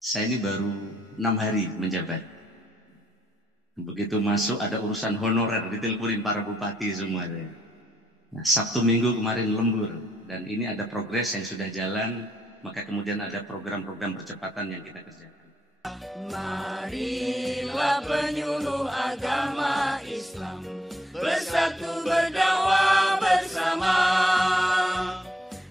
Saya ini baru 6 hari menjabat. Begitu masuk ada urusan honorer, diteleponin para bupati semua. Nah, Sabtu Minggu kemarin lembur, dan ini ada progres yang sudah jalan, maka kemudian ada program-program percepatan yang kita kerjakan. Marilah penyuluh agama Islam bersatu berdakwah bersama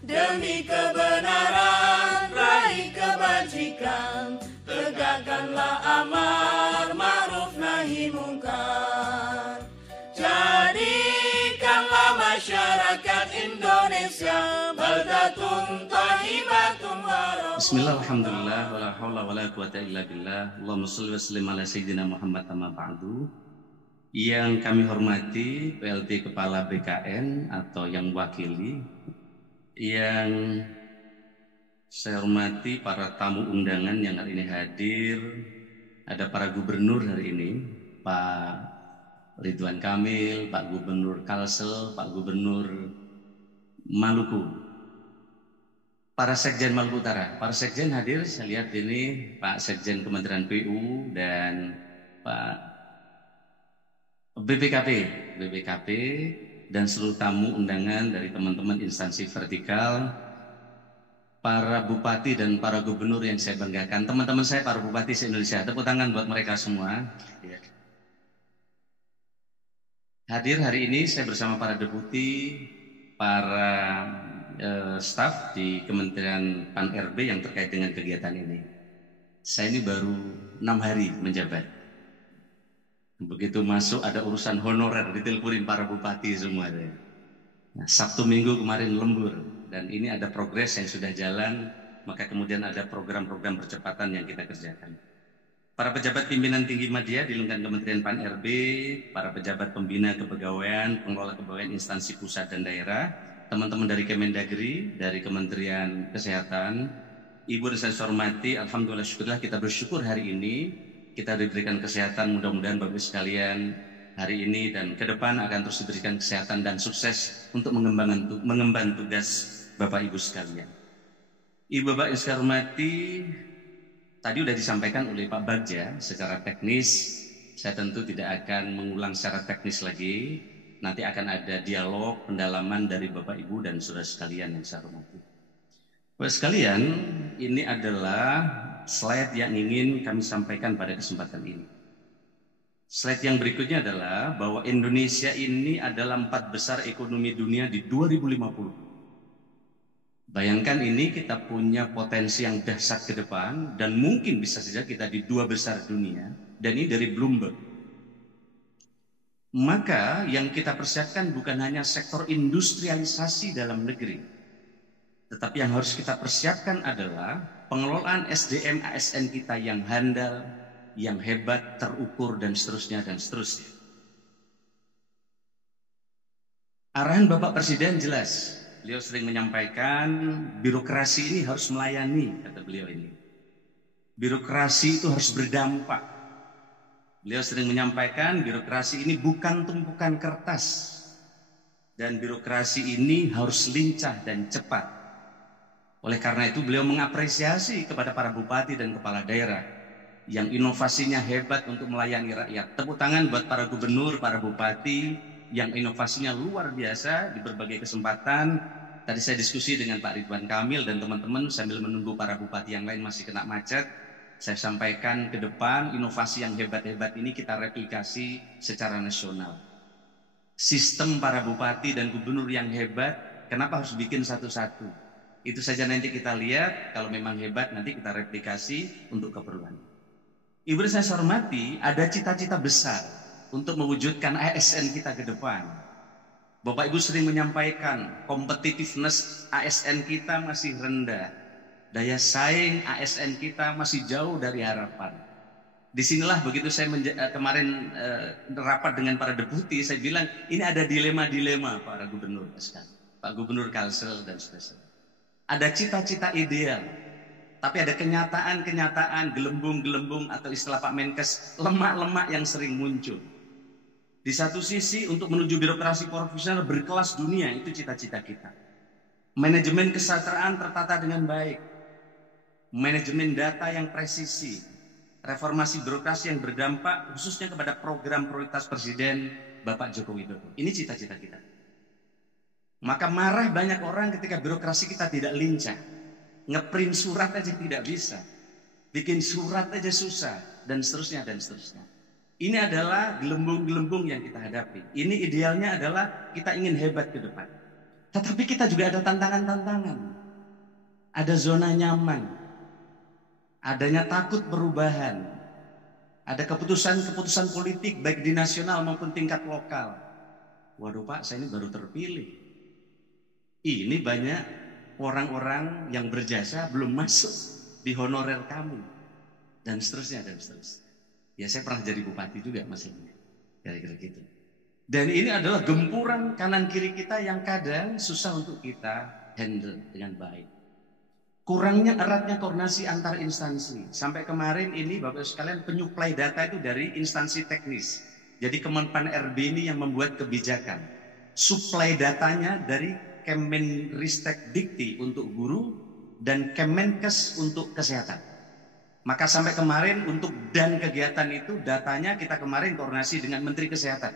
demi kebenaran, raih kebajikan, tegakkanlah amar ma'ruf nahi mungkar. Jadikanlah masyarakat Indonesia baldatun thayyibatun warahmah. Bismillah, alhamdulillah, wala hawla wala quwata illa billah. Allahumma sholli wa sallim ala sayyidina Muhammad amma ba'du. Yang kami hormati PLT Kepala BKN atau yang wakili, yang saya hormati para tamu undangan yang hari ini hadir, ada para gubernur hari ini, Pak Ridwan Kamil, Pak Gubernur Kalsel, Pak Gubernur Maluku, para Sekjen Maluku Utara. Para Sekjen hadir, saya lihat ini Pak Sekjen Kementerian PU dan Pak BPKP dan seluruh tamu undangan dari teman-teman instansi vertikal, para bupati dan para gubernur yang saya banggakan, teman-teman saya para bupati se-Indonesia, tepuk tangan buat mereka semua. Hadir hari ini saya bersama para deputi, para staf di Kementerian Pan-RB yang terkait dengan kegiatan ini. Saya ini baru 6 hari menjabat. Begitu masuk ada urusan honorer, diteleponin para bupati semua. Nah, Sabtu Minggu kemarin lembur, dan ini ada progres yang sudah jalan, maka kemudian ada program-program percepatan yang kita kerjakan. Para pejabat pimpinan tinggi media di lingkungan Kementerian Pan-RB, para pejabat pembina kepegawaian, pengelola kepegawaian instansi pusat dan daerah, teman-teman dari Kemendagri, dari Kementerian Kesehatan, Ibu dan saya hormati, alhamdulillah syukurlah kita bersyukur hari ini kita diberikan kesehatan, mudah-mudahan Bapak sekalian hari ini dan ke depan akan terus diberikan kesehatan dan sukses untuk mengemban tugas Bapak Ibu sekalian. Ibu Bapak yang saya hormati, tadi sudah disampaikan oleh Pak Bagja secara teknis, saya tentu tidak akan mengulang secara teknis lagi, nanti akan ada dialog pendalaman dari Bapak Ibu dan saudara sekalian yang saya hormati. Bapak sekalian, ini adalah slide yang ingin kami sampaikan pada kesempatan ini. Slide yang berikutnya adalah bahwa Indonesia ini adalah 4 besar ekonomi dunia di 2050. Bayangkan ini kita punya potensi yang dahsyat ke depan, dan mungkin bisa saja kita di 2 besar dunia, dan ini dari Bloomberg. Maka yang kita persiapkan bukan hanya sektor industrialisasi dalam negeri, tetapi yang harus kita persiapkan adalah pengelolaan SDM ASN kita yang handal, yang hebat, terukur, dan seterusnya, dan seterusnya. Arahan Bapak Presiden jelas. Beliau sering menyampaikan, birokrasi ini harus melayani, kata beliau ini. Birokrasi itu harus berdampak. Beliau sering menyampaikan, birokrasi ini bukan tumpukan kertas. Dan birokrasi ini harus lincah dan cepat. Oleh karena itu beliau mengapresiasi kepada para bupati dan kepala daerah yang inovasinya hebat untuk melayani rakyat. Tepuk tangan buat para gubernur, para bupati yang inovasinya luar biasa di berbagai kesempatan. Tadi saya diskusi dengan Pak Ridwan Kamil dan teman-teman sambil menunggu para bupati yang lain masih kena macet. Saya sampaikan ke depan inovasi yang hebat-hebat ini kita replikasi secara nasional. Sistem para bupati dan gubernur yang hebat, kenapa harus bikin satu-satu? Itu saja nanti kita lihat, kalau memang hebat nanti kita replikasi untuk keperluan. Ibu dan saya hormati, ada cita-cita besar untuk mewujudkan ASN kita ke depan. Bapak Ibu sering menyampaikan, competitiveness ASN kita masih rendah. Daya saing ASN kita masih jauh dari harapan. Disinilah begitu saya kemarin rapat dengan para deputi, saya bilang ini ada dilema-dilema para gubernur sekalian, Pak Gubernur Kalsel dan sebagainya. Ada cita-cita ideal, tapi ada kenyataan-kenyataan, gelembung-gelembung atau istilah Pak Menkes, lemak-lemak yang sering muncul. Di satu sisi untuk menuju birokrasi profesional berkelas dunia, itu cita-cita kita. Manajemen kesejahteraan tertata dengan baik. manajemen data yang presisi, reformasi birokrasi yang berdampak khususnya kepada program prioritas Presiden Bapak Joko Widodo. Ini cita-cita kita. Maka marah banyak orang ketika birokrasi kita tidak lincah. Ngeprint surat aja tidak bisa. Bikin surat aja susah. Dan seterusnya, dan seterusnya. Ini adalah gelembung-gelembung yang kita hadapi. Ini idealnya adalah kita ingin hebat ke depan. Tetapi kita juga ada tantangan-tantangan. Ada zona nyaman. Adanya takut perubahan. Ada keputusan-keputusan politik baik di nasional maupun tingkat lokal. Waduh Pak, saya ini baru terpilih. Ini banyak orang-orang yang berjasa belum masuk di honorer kami. Dan seterusnya, dan seterusnya. Ya saya pernah jadi bupati juga maksudnya. Kira-kira gitu. Dan ini adalah gempuran kanan kiri kita yang kadang susah untuk kita handle dengan baik. Kurangnya eratnya koordinasi antar instansi. Sampai kemarin ini Bapak sekalian penyuplai data itu dari instansi teknis. Jadi Kemenpan RB ini yang membuat kebijakan. Suplai datanya dari Kemenristek Dikti untuk guru dan Kemenkes untuk kesehatan. Maka sampai kemarin untuk dan kegiatan itu datanya kita kemarin koordinasi dengan Menteri Kesehatan.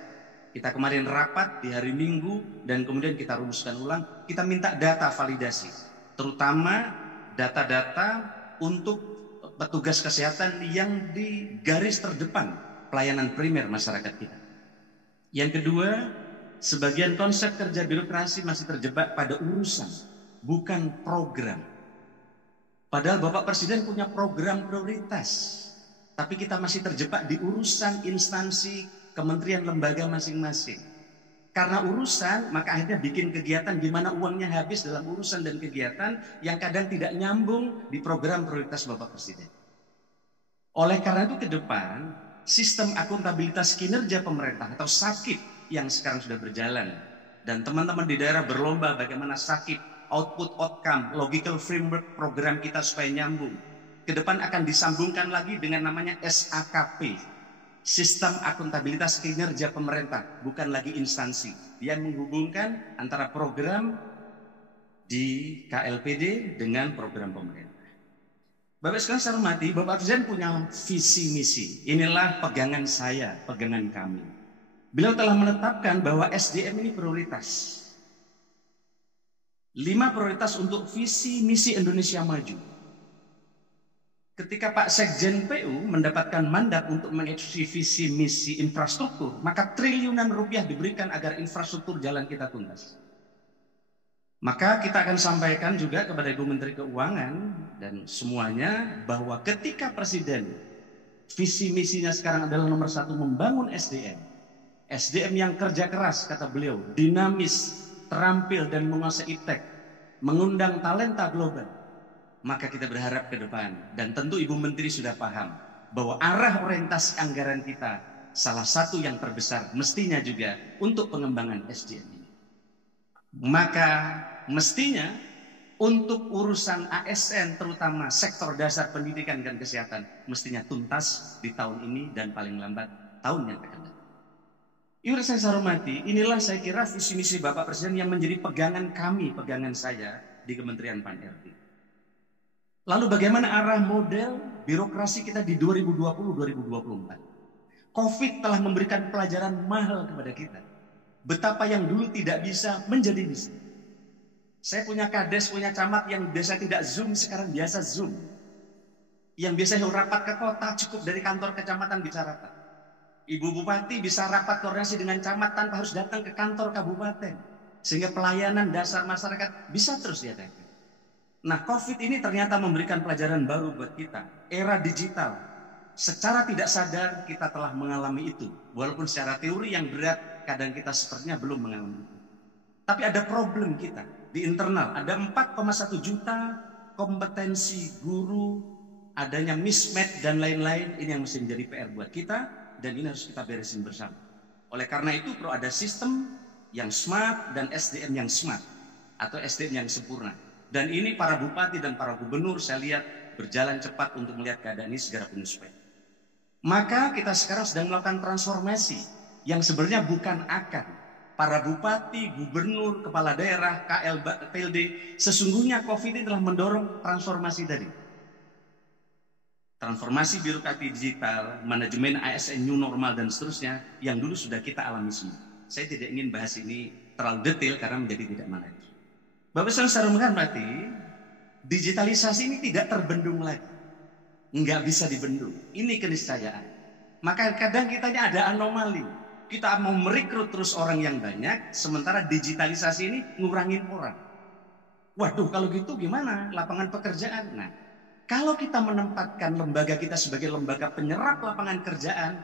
Kita kemarin rapat di hari Minggu dan kemudian kita rumuskan ulang. Kita minta data validasi, terutama data-data untuk petugas kesehatan yang di garis terdepan pelayanan primer masyarakat kita. Yang kedua, sebagian konsep kerja birokrasi masih terjebak pada urusan, bukan program. Padahal Bapak Presiden punya program prioritas, tapi kita masih terjebak di urusan instansi, kementerian, lembaga masing-masing. Karena urusan, maka akhirnya bikin kegiatan di mana uangnya habis dalam urusan dan kegiatan yang kadang tidak nyambung di program prioritas Bapak Presiden. Oleh karena itu ke depan, sistem akuntabilitas kinerja pemerintah atau SAKIP yang sekarang sudah berjalan dan teman-teman di daerah berlomba bagaimana SAKIP, output outcome, logical framework program kita supaya nyambung. Ke depan akan disambungkan lagi dengan namanya SAKP, sistem akuntabilitas kinerja pemerintah, bukan lagi instansi. Dia menghubungkan antara program di KLPD dengan program pemerintah. Bapak sekalian saya hormati, Bapak Presiden punya visi misi. Inilah pegangan saya, pegangan kami. Beliau telah menetapkan bahwa SDM ini prioritas. 5 prioritas untuk visi misi Indonesia Maju. Ketika Pak Sekjen PU mendapatkan mandat untuk mengeksekusi visi misi infrastruktur, maka triliunan rupiah diberikan agar infrastruktur jalan kita tuntas. Maka kita akan sampaikan juga kepada Ibu Menteri Keuangan dan semuanya bahwa ketika Presiden visi misinya sekarang adalah nomor 1 membangun SDM. SDM yang kerja keras, kata beliau, dinamis, terampil dan menguasai tech, mengundang talenta global. Maka kita berharap ke depan, dan tentu Ibu Menteri sudah paham, bahwa arah orientasi anggaran kita salah satu yang terbesar mestinya juga untuk pengembangan SDM ini. Maka mestinya untuk urusan ASN terutama sektor dasar pendidikan dan kesehatan mestinya tuntas di tahun ini dan paling lambat tahun yang akan datang. Ibu saya hormati, inilah saya kira visi misi Bapak Presiden yang menjadi pegangan kami, pegangan saya di Kementerian Pan-RB. Lalu bagaimana arah model birokrasi kita di 2020-2024? Covid telah memberikan pelajaran mahal kepada kita. Betapa yang dulu tidak bisa menjadi bisa. Saya punya kades, punya camat yang biasa tidak Zoom, sekarang biasa Zoom. Yang biasa rapat ke kota, cukup dari kantor kecamatan bisa rapat. Ibu Bupati bisa rapat koordinasi dengan camat tanpa harus datang ke kantor kabupaten. Sehingga pelayanan dasar masyarakat bisa terus diadakan. Nah, Covid ini ternyata memberikan pelajaran baru buat kita. Era digital. Secara tidak sadar kita telah mengalami itu. Walaupun secara teori yang berat, kadang kita sepertinya belum mengalami itu. Tapi ada problem kita di internal. Ada 4,1 juta kompetensi guru, adanya mismatch dan lain-lain. Ini yang mesti menjadi PR buat kita. Dan ini harus kita beresin bersama. Oleh karena itu perlu ada sistem yang smart dan SDM yang smart. Atau SDM yang sempurna. Dan ini para bupati dan para gubernur saya lihat berjalan cepat untuk melihat keadaan ini segera penyesuaian. Maka kita sekarang sedang melakukan transformasi yang sebenarnya bukan akan. Para bupati, gubernur, kepala daerah, KLPD, sesungguhnya Covid ini telah mendorong transformasi tadi. transformasi birokrasi digital, manajemen ASN new normal dan seterusnya yang dulu sudah kita alami semua. Saya tidak ingin bahas ini terlalu detail karena menjadi tidak menarik. Bapak Ibu secara menghormati, digitalisasi ini tidak terbendung lagi, nggak bisa dibendung. Ini keniscayaan. Maka kadang kitanya ada anomali. Kita mau merekrut terus orang yang banyak, sementara digitalisasi ini ngurangin orang. Waduh, kalau gitu gimana lapangan pekerjaan? Nah, kalau kita menempatkan lembaga kita sebagai lembaga penyerap lapangan kerjaan,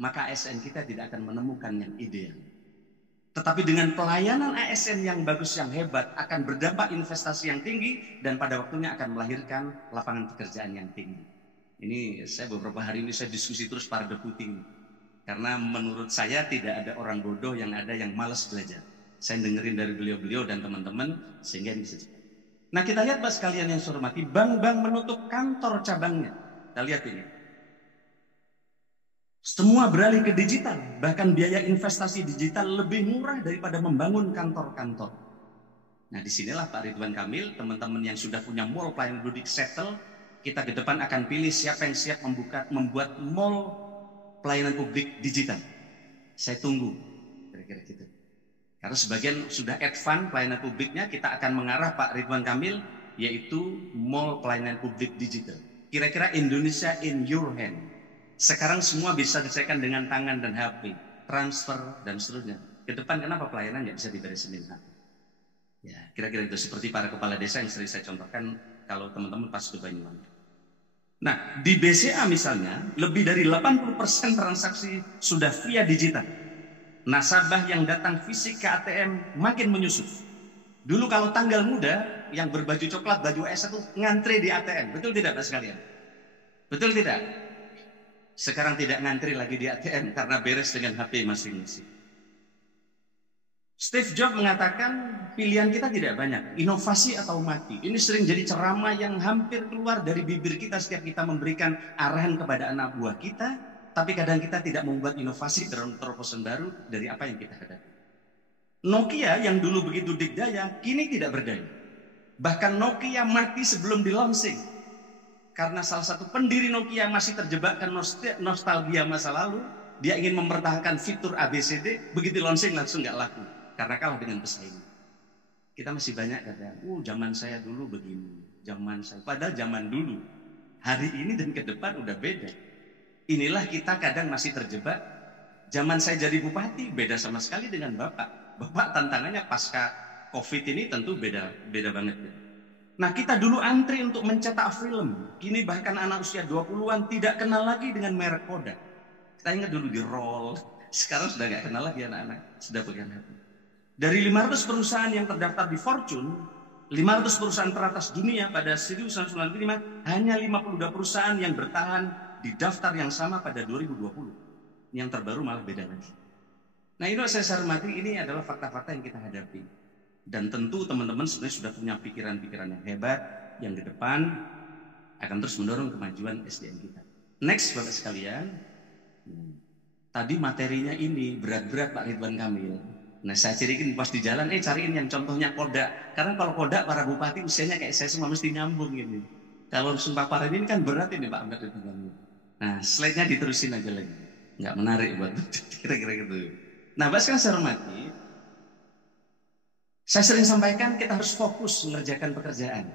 maka ASN kita tidak akan menemukan yang ideal. Tetapi dengan pelayanan ASN yang bagus, yang hebat, akan berdampak investasi yang tinggi dan pada waktunya akan melahirkan lapangan pekerjaan yang tinggi. Ini saya beberapa hari ini saya diskusi terus para deputi ini. Karena menurut saya tidak ada orang bodoh, yang ada yang malas belajar. Saya dengerin dari beliau-beliau dan teman-teman sehingga ini bisa cepat. Nah, kita lihat Pak sekalian yang saya hormati, bank-bank menutup kantor cabangnya. Kita lihat ini. Semua beralih ke digital, bahkan biaya investasi digital lebih murah daripada membangun kantor-kantor. Nah, disinilah Pak Ridwan Kamil, teman-teman yang sudah punya mall pelayanan publik settle, kita ke depan akan pilih siapa yang siap membuat mall pelayanan publik digital. Saya tunggu, kira-kira gitu. Karena sebagian sudah advance pelayanan publiknya, kita akan mengarah Pak Ridwan Kamil, yaitu mall pelayanan publik digital. Kira-kira Indonesia in your hand. Sekarang semua bisa diselesaikan dengan tangan dan HP, transfer dan seterusnya. Ke depan kenapa pelayanan nggak bisa diberesin dengan HP? Ya, kira-kira itu seperti para kepala desa yang sering saya contohkan kalau teman-teman pas ke Banyuwangi. Nah, di BCA misalnya, lebih dari 80% transaksi sudah via digital. Nasabah yang datang fisik ke ATM makin menyusut. Dulu kalau tanggal muda, yang berbaju coklat, baju S itu ngantri di ATM. Betul tidak Pak sekalian? Betul tidak? Sekarang tidak ngantri lagi di ATM karena beres dengan HP masing-masing. Steve Jobs mengatakan pilihan kita tidak banyak, inovasi atau mati. Ini sering jadi ceramah yang hampir keluar dari bibir kita setiap kita memberikan arahan kepada anak buah kita, tapi kadang kita tidak membuat inovasi terobosan baru dari apa yang kita hadapi. Nokia yang dulu begitu dikdaya, kini tidak berdaya. Bahkan Nokia mati sebelum di launching. Karena salah satu pendiri Nokia masih terjebak ke nostalgia masa lalu, dia ingin mempertahankan fitur ABCD, begitu launching langsung nggak laku. Karena kalah dengan pesaing. Kita masih banyak kata, zaman saya dulu begini, zaman saya. Padahal zaman dulu, hari ini dan ke depan udah beda. Inilah kita kadang masih terjebak. Zaman saya jadi bupati, beda sama sekali dengan Bapak. Bapak tantangannya pasca COVID ini tentu beda banget. Nah, kita dulu antri untuk mencetak film. Kini bahkan anak usia 20-an tidak kenal lagi dengan merek Kodak. Kita ingat dulu di roll. Sekarang sudah nggak kenal lagi anak-anak. Sudah pegang HP. Dari 500 perusahaan yang terdaftar di Fortune, 500 perusahaan teratas dunia pada 1995, hanya 52 perusahaan yang bertahan di daftar yang sama pada 2020. Yang terbaru malah beda lagi. Nah, ini saya hormati, ini adalah fakta-fakta yang kita hadapi. Dan tentu teman-teman sebenarnya sudah punya pikiran-pikiran yang hebat, yang ke depan akan terus mendorong kemajuan SDM kita. Next, Bapak sekalian. Tadi materinya ini berat-berat Pak Ridwan Kamil. Nah, saya ciriin pas di jalan, cariin yang contohnya Kodak. Karena kalau Kodak para bupati usianya kayak saya semua mesti nyambung ini. Kalau Sumpah Para ini kan berat ini Pak Ahmad Ridwan Kamil. Nah, slide-nya diterusin aja lagi. Nggak menarik buat kira-kira gitu. Nah, Bapak sekalian saya hormati, saya sering sampaikan kita harus fokus mengerjakan pekerjaan.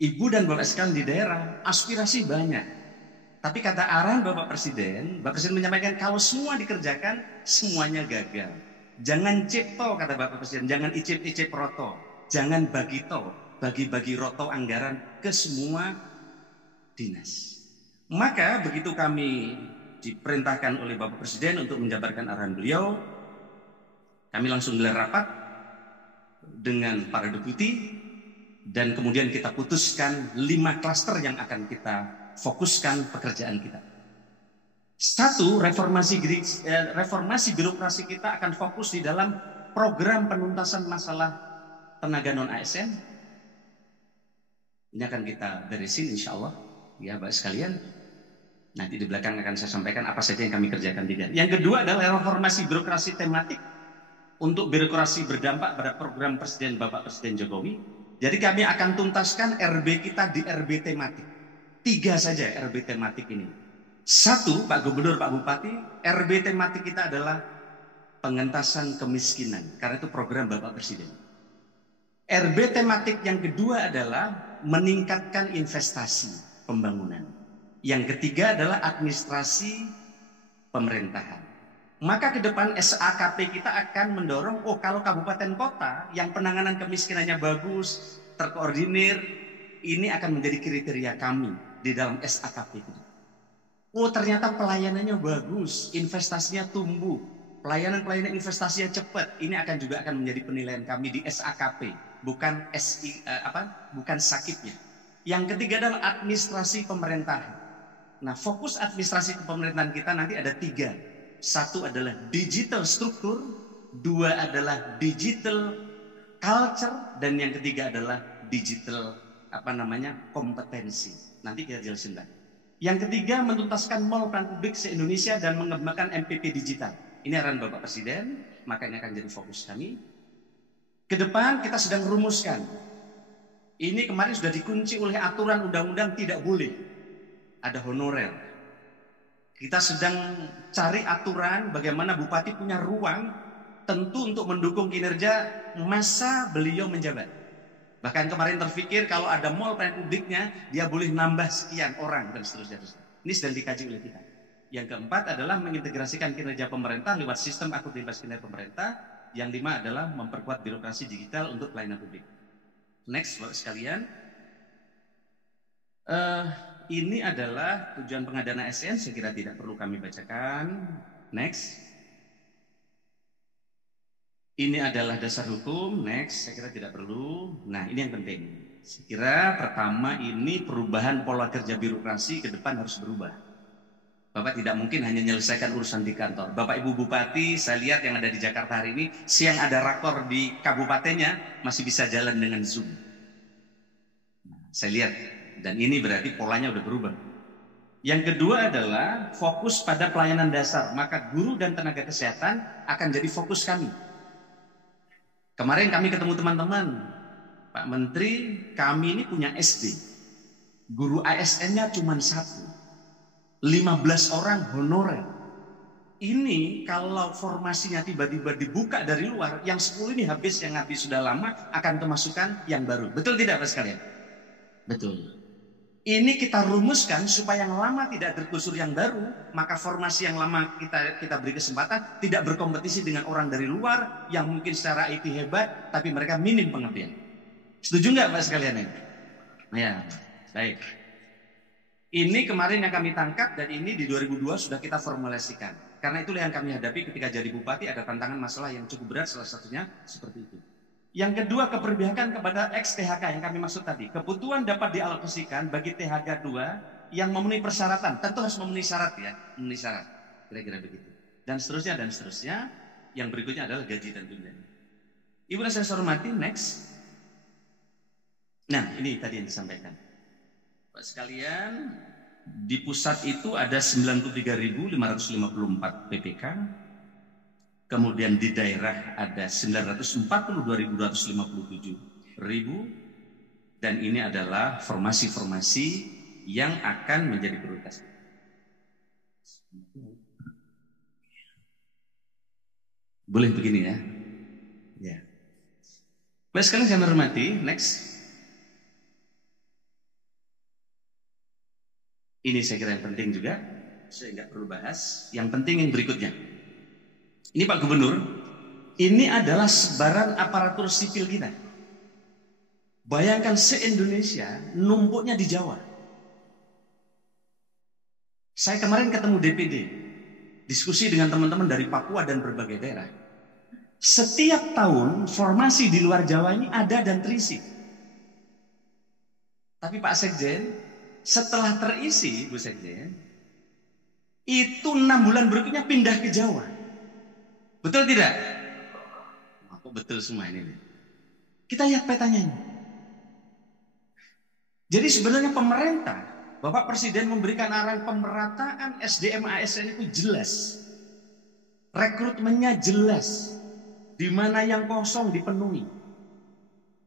Ibu dan Bapak sekalian di daerah, aspirasi banyak. Tapi kata arahan Bapak Presiden menyampaikan kalau semua dikerjakan, semuanya gagal. Jangan cipto, kata Bapak Presiden, jangan icip-icip roto. Jangan bagi-bagi roto anggaran ke semua dinas. Maka begitu kami diperintahkan oleh Bapak Presiden untuk menjabarkan arahan beliau, kami langsung gelar rapat dengan para deputi dan kemudian kita putuskan 5 klaster yang akan kita fokuskan pekerjaan kita. 1, reformasi birokrasi kita akan fokus di dalam program penuntasan masalah tenaga non ASN. Ini akan kita beresin insya Allah, ya Bapak sekalian. Nanti di belakang akan saya sampaikan apa saja yang kami kerjakan di dalam. Yang kedua adalah reformasi birokrasi tematik untuk birokrasi berdampak pada program Presiden Bapak Presiden Jokowi. Jadi kami akan tuntaskan RB kita di RB tematik. 3 saja RB tematik ini. 1, Pak Gubernur, Pak Bupati, RB tematik kita adalah pengentasan kemiskinan, karena itu program Bapak Presiden. RB tematik yang kedua adalah meningkatkan investasi pembangunan. Yang ketiga adalah administrasi pemerintahan. Maka ke depan SAKP kita akan mendorong, kalau kabupaten kota yang penanganan kemiskinannya bagus, terkoordinir, ini akan menjadi kriteria kami di dalam SAKP itu. Ternyata pelayanannya bagus, investasinya tumbuh, pelayanan investasinya cepat. Ini juga akan menjadi penilaian kami di SAKP, bukan bukan sakitnya. Yang ketiga adalah administrasi pemerintahan. Nah, fokus administrasi pemerintahan kita nanti ada 3. 1 adalah digital struktur, 2 adalah digital culture, dan yang ketiga adalah digital kompetensi. Nanti kita jelasin lagi. Yang ketiga, menuntaskan mall pelayanan publik se-Indonesia dan mengembangkan MPP digital. Ini arahan Bapak Presiden, makanya akan jadi fokus kami. Ke depan kita sedang rumuskan. Ini kemarin sudah dikunci oleh aturan undang-undang, tidak boleh ada honorer. Kita sedang cari aturan bagaimana bupati punya ruang tentu untuk mendukung kinerja masa beliau menjabat. Bahkan kemarin terpikir kalau ada mall pelayanan publiknya, dia boleh nambah sekian orang dan seterusnya. Ini sedang dikaji oleh kita. Yang keempat adalah mengintegrasikan kinerja pemerintah lewat sistem akuntabilitas kinerja pemerintah. Yang 5 adalah memperkuat birokrasi digital untuk pelayanan publik. Next, Bapak sekalian. Ini adalah tujuan pengadaan ASN, saya kira tidak perlu kami bacakan. Next. Ini adalah dasar hukum, next, saya kira tidak perlu. Nah, ini yang penting. Saya kira pertama ini perubahan pola kerja birokrasi ke depan harus berubah. Bapak tidak mungkin hanya menyelesaikan urusan di kantor. Bapak Ibu Bupati, saya lihat yang ada di Jakarta hari ini, siang ada rakor di kabupatennya, masih bisa jalan dengan Zoom. Saya lihat, dan ini berarti polanya udah berubah. Yang kedua adalah fokus pada pelayanan dasar, maka guru dan tenaga kesehatan akan jadi fokus kami. Kemarin kami ketemu teman-teman, Pak Menteri, kami ini punya SD, guru ASN-nya cuma 1, 15 orang honorer. Ini kalau formasinya tiba-tiba dibuka dari luar, yang 10 ini yang habis sudah lama akan kemasukan yang baru. Betul tidak Pak sekalian? Betul. Ini kita rumuskan supaya yang lama tidak tergusur yang baru, maka formasi yang lama kita beri kesempatan tidak berkompetisi dengan orang dari luar yang mungkin secara IT hebat tapi mereka minim pengabdian. Setuju nggak Pak sekalian ini? Ya, baik. Ini kemarin yang kami tangkap dan ini di 2002 sudah kita formulasikan. Karena itulah yang kami hadapi ketika jadi bupati, ada tantangan masalah yang cukup berat, salah satunya seperti itu. Yang kedua, keberpihakan kepada ex-THK yang kami maksud tadi. Kebutuhan dapat dialokasikan bagi THK 2 yang memenuhi persyaratan. Tentu harus memenuhi syarat ya, memenuhi syarat. Kira-kira begitu. Dan seterusnya, dan seterusnya. Yang berikutnya adalah gaji dan tunjangan. Ibu dan saya hormati, next. Nah, ini tadi yang disampaikan. Pak sekalian, di pusat itu ada 93.554 PPK. Kemudian di daerah ada 942.257 ribu. Dan ini adalah formasi-formasi yang akan menjadi prioritas. Boleh begini ya? Ya. Baik sekali saya hormati, next. Ini saya kira yang penting juga. Saya nggak perlu bahas. Yang penting yang berikutnya. Ini Pak Gubernur, ini adalah sebaran aparatur sipil kita. Bayangkan se-Indonesia numpuknya di Jawa. Saya kemarin ketemu DPD, diskusi dengan teman-teman dari Papua dan berbagai daerah. Setiap tahun formasi di luar Jawa ini ada dan terisi. Tapi Pak Sekjen, setelah terisi, Bu Sekjen, itu 6 bulan berikutnya pindah ke Jawa. Betul tidak? Aku betul semua ini. Kita lihat petanya ini. Jadi sebenarnya pemerintah, Bapak Presiden memberikan arahan pemerataan SDM ASN itu jelas. Rekrutmennya jelas. Di mana yang kosong dipenuhi.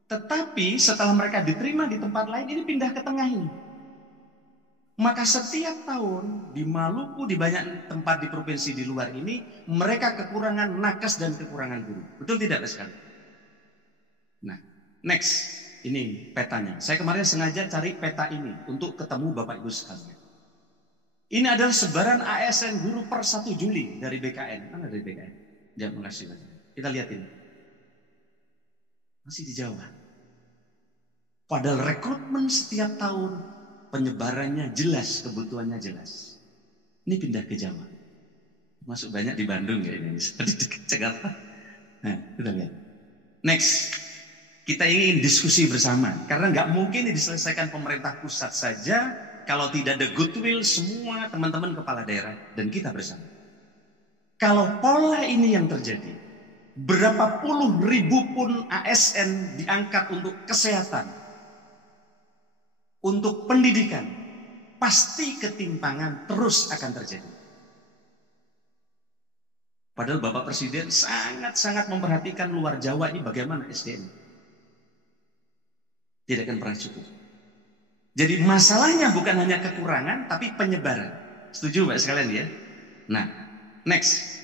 Tetapi setelah mereka diterima di tempat lain, ini pindah ke tengah ini. Maka setiap tahun di Maluku, di banyak tempat di provinsi di luar ini, mereka kekurangan nakes dan kekurangan guru. Betul tidak, Pak sekali? Nah, next, ini petanya. Saya kemarin sengaja cari peta ini untuk ketemu Bapak Ibu sekalian. Ini adalah sebaran ASN guru per 1 Juli dari BKN. Mana dari BKN? Ya, makasih. Kita lihat ini. Masih di Jawa. Padahal rekrutmen setiap tahun, penyebarannya jelas, kebutuhannya jelas. Ini pindah ke Jawa. Masuk banyak di Bandung ya ini, di dekat Jakarta. Nah, kita lihat. Next, kita ingin diskusi bersama. Karena nggak mungkin diselesaikan pemerintah pusat saja kalau tidak ada goodwill semua teman-teman kepala daerah dan kita bersama. Kalau pola ini yang terjadi, berapa puluh ribu pun ASN diangkat untuk kesehatan, untuk pendidikan, pasti ketimpangan terus akan terjadi. Padahal Bapak Presiden sangat-sangat memperhatikan luar Jawa ini bagaimana SDM. Tidak akan pernah cukup. Jadi masalahnya bukan hanya kekurangan, tapi penyebaran. Setuju Pak sekalian ya? Nah, next.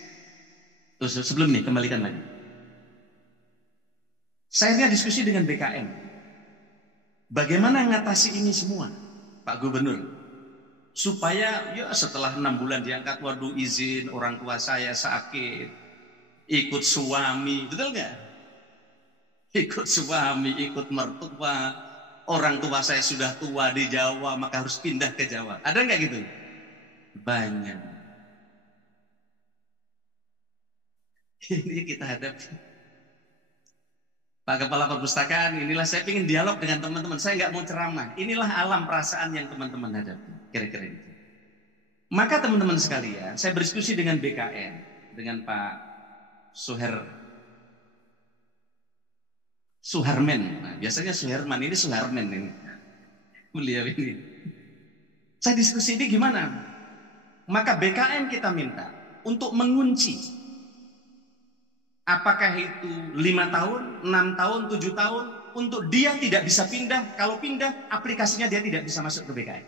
Terus sebelum ini kembalikan lagi. Saya diskusi dengan BKN. Bagaimana mengatasi ini semua, Pak Gubernur? Supaya ya setelah 6 bulan diangkat, waduh izin orang tua saya sakit, ikut suami, betul nggak? Ikut suami, ikut mertua, orang tua saya sudah tua di Jawa, maka harus pindah ke Jawa. Ada nggak gitu? Banyak. Ini kita hadapi. Pak Kepala Perpustakaan, inilah saya ingin dialog dengan teman-teman. Saya nggak mau ceramah. Inilah alam perasaan yang teman-teman hadapi. Kira-kira itu. Maka teman-teman sekalian, saya berdiskusi dengan BKN, dengan Pak Suharmen. Nah, biasanya Suherman, ini Suharmen ini. Beliau ini. Saya diskusi ini gimana? Maka BKN kita minta untuk mengunci. Apakah itu 5 tahun, 6 tahun, 7 tahun, untuk dia tidak bisa pindah. Kalau pindah, aplikasinya dia tidak bisa masuk ke BKN.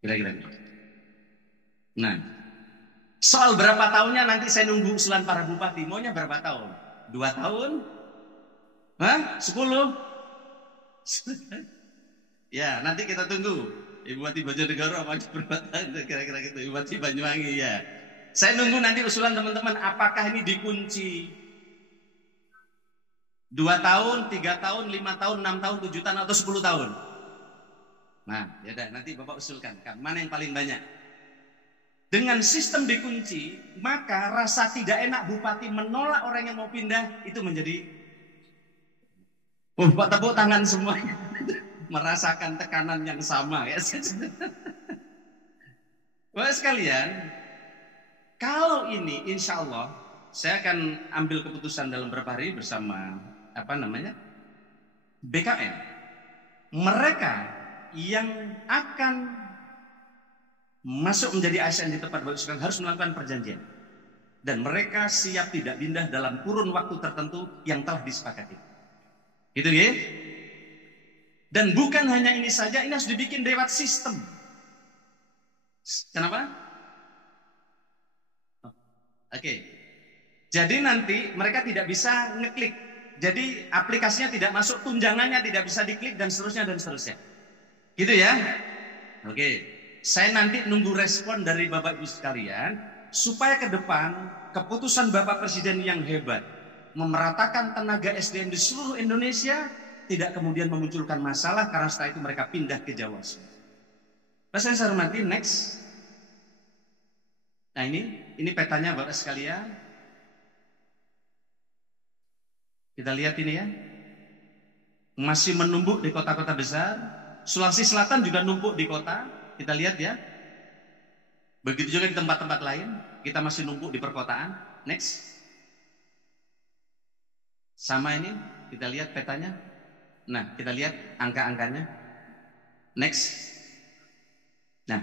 Kira-kira. Nah, soal berapa tahunnya nanti saya nunggu usulan para bupati. Maunya berapa tahun? 2 tahun? Hah? 10? Ya, nanti kita tunggu. Ibu Bupati Bojonegoro apa berapa tahun? Kira-kira gitu. Ibu Bupati Banyuwangi ya. Saya nunggu nanti usulan teman-teman, apakah ini dikunci 2 tahun, 3 tahun, 5 tahun, 6 tahun, 7 tahun, atau 10 tahun. Nah, ya udah, nanti Bapak usulkan, mana yang paling banyak. Dengan sistem dikunci, maka rasa tidak enak bupati menolak orang yang mau pindah, itu menjadi Pak tepuk tangan semua. Merasakan tekanan yang sama ya. Bapak sekalian, kalau ini insya Allah saya akan ambil keputusan dalam beberapa hari bersama BKN. Mereka yang akan masuk menjadi ASN di tempat bagus harus melakukan perjanjian. Dan mereka siap tidak pindah dalam kurun waktu tertentu yang telah disepakati. Gitu ya. Dan bukan hanya ini saja, ini harus dibikin lewat sistem. Kenapa? Oke. Jadi nanti mereka tidak bisa ngeklik. Jadi aplikasinya tidak masuk, tunjangannya tidak bisa diklik dan seterusnya dan seterusnya. Gitu ya? Oke. Saya nanti nunggu respon dari Bapak Ibu sekalian supaya ke depan keputusan Bapak Presiden yang hebat memeratakan tenaga SDM di seluruh Indonesia tidak kemudian memunculkan masalah karena setelah itu mereka pindah ke Jawa. Pas saya hormati, next. Nah ini petanya Bapak sekalian. Kita lihat ini ya. Masih menumpuk di kota-kota besar. Sulawesi Selatan juga numpuk di kota. Kita lihat ya. Begitu juga di tempat-tempat lain. Kita masih numpuk di perkotaan. Next. Sama ini. Kita lihat petanya. Nah, kita lihat angka-angkanya. Next. Nah,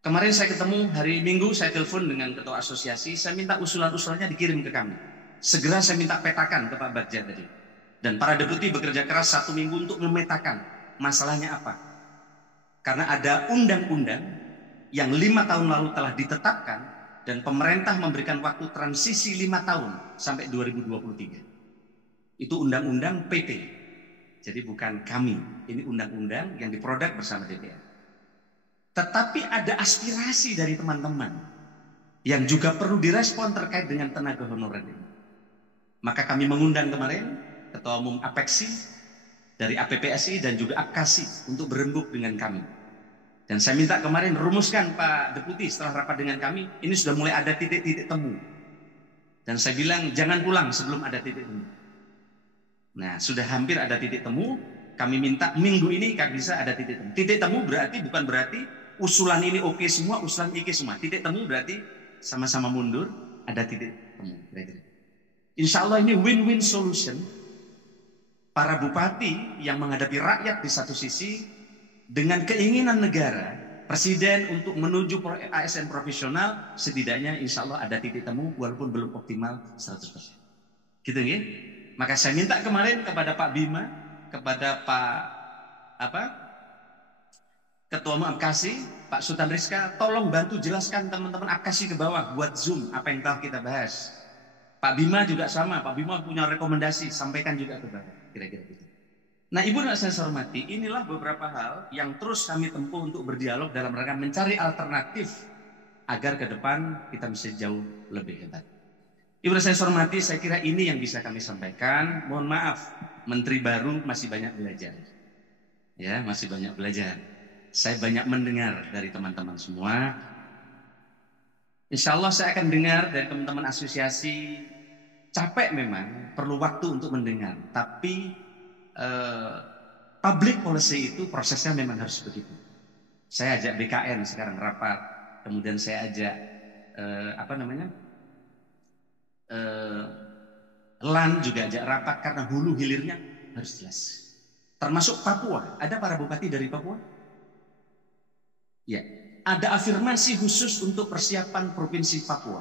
kemarin saya ketemu hari Minggu, saya telepon dengan ketua asosiasi, saya minta usulan-usulannya dikirim ke kami. Segera saya minta petakan ke Pak Bagja tadi. Dan para deputi bekerja keras 1 minggu untuk memetakan masalahnya apa. Karena ada undang-undang yang 5 tahun lalu telah ditetapkan dan pemerintah memberikan waktu transisi 5 tahun sampai 2023. Itu undang-undang PT. Jadi bukan kami, ini undang-undang yang diproduk bersama DPR. Tetapi ada aspirasi dari teman-teman yang juga perlu direspon terkait dengan tenaga honorer ini. Maka kami mengundang kemarin Ketua Umum APEKSI dari APPSI dan juga APKASI untuk berembuk dengan kami. Dan saya minta kemarin rumuskan Pak Deputi setelah rapat dengan kami, ini sudah mulai ada titik-titik temu. Dan saya bilang jangan pulang sebelum ada titik temu. Nah, sudah hampir ada titik temu, kami minta minggu ini bisa ada titik temu. Titik temu bukan berarti usulan ini oke semua, usulan oke semua. Titik temu berarti sama-sama mundur, ada titik temu. Insya Allah ini win-win solution. Para bupati yang menghadapi rakyat di satu sisi dengan keinginan negara, presiden untuk menuju ASN profesional, setidaknya insya Allah ada titik temu walaupun belum optimal 100%. Gitu ya? Maka saya minta kemarin kepada Pak Bima, kepada Ketua Umum APKASI, Pak Sultan Rizka, tolong bantu jelaskan teman-teman APKASI ke bawah buat Zoom apa yang telah kita bahas. Pak Bima juga sama, Pak Bima punya rekomendasi, sampaikan juga ke bawah. Kira-kira gitu. Nah, Ibu dan saya hormati, inilah beberapa hal yang terus kami tempuh untuk berdialog dalam rangka mencari alternatif agar ke depan kita bisa jauh lebih hebat. Ibu dan saya hormati, saya kira ini yang bisa kami sampaikan. Mohon maaf, Menteri baru masih banyak belajar. Ya, masih banyak belajar. Saya banyak mendengar dari teman-teman semua. Insya Allah saya akan dengar dari teman-teman asosiasi. Capek memang, perlu waktu untuk mendengar. Tapi public policy itu prosesnya memang harus begitu. Saya ajak BKN sekarang rapat. Kemudian saya ajak LAN juga ajak rapat karena hulu hilirnya harus jelas. Termasuk Papua. Ada para bupati dari Papua? Ya. Ada afirmasi khusus untuk persiapan Provinsi Papua.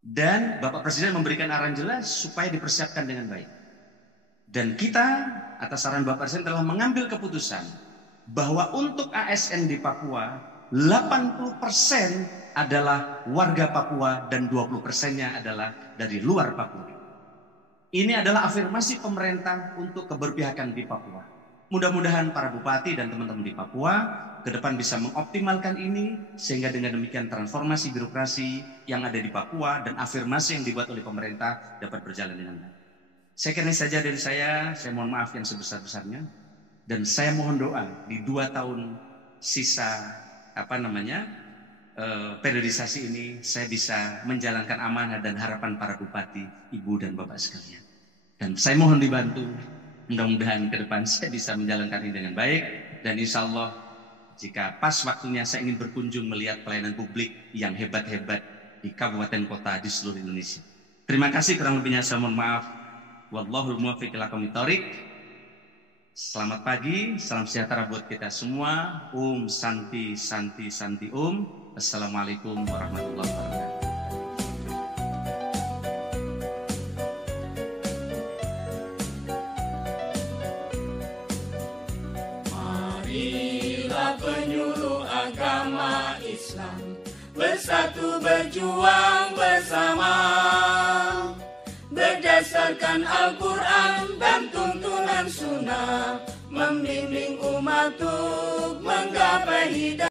Dan Bapak Presiden memberikan arahan jelas supaya dipersiapkan dengan baik. Dan kita atas saran Bapak Presiden telah mengambil keputusan bahwa untuk ASN di Papua 80% adalah warga Papua dan 20%-nya adalah dari luar Papua. Ini adalah afirmasi pemerintah untuk keberpihakan di Papua. Mudah-mudahan para bupati dan teman-teman di Papua ke depan bisa mengoptimalkan ini sehingga dengan demikian transformasi birokrasi yang ada di Papua dan afirmasi yang dibuat oleh pemerintah dapat berjalan dengan baik. Saya kira ini saja dari saya mohon maaf yang sebesar-besarnya dan saya mohon doa di 2 tahun sisa periodisasi ini saya bisa menjalankan amanah dan harapan para bupati, ibu dan bapak sekalian. Dan saya mohon dibantu, mudah-mudahan ke depan saya bisa menjalankan ini dengan baik dan insya Allah jika pas waktunya saya ingin berkunjung melihat pelayanan publik yang hebat-hebat di kabupaten kota di seluruh Indonesia. Terima kasih, kurang lebihnya saya mohon maaf. Wallahul muwaffiq ila aqwamit thoriq. Selamat pagi, salam sejahtera buat kita semua. Santi Santi Santi Assalamualaikum warahmatullahi wabarakatuh. Penyuluh agama Islam bersatu berjuang bersama berdasarkan Al-Quran dan tuntunan sunnah membimbing umat untuk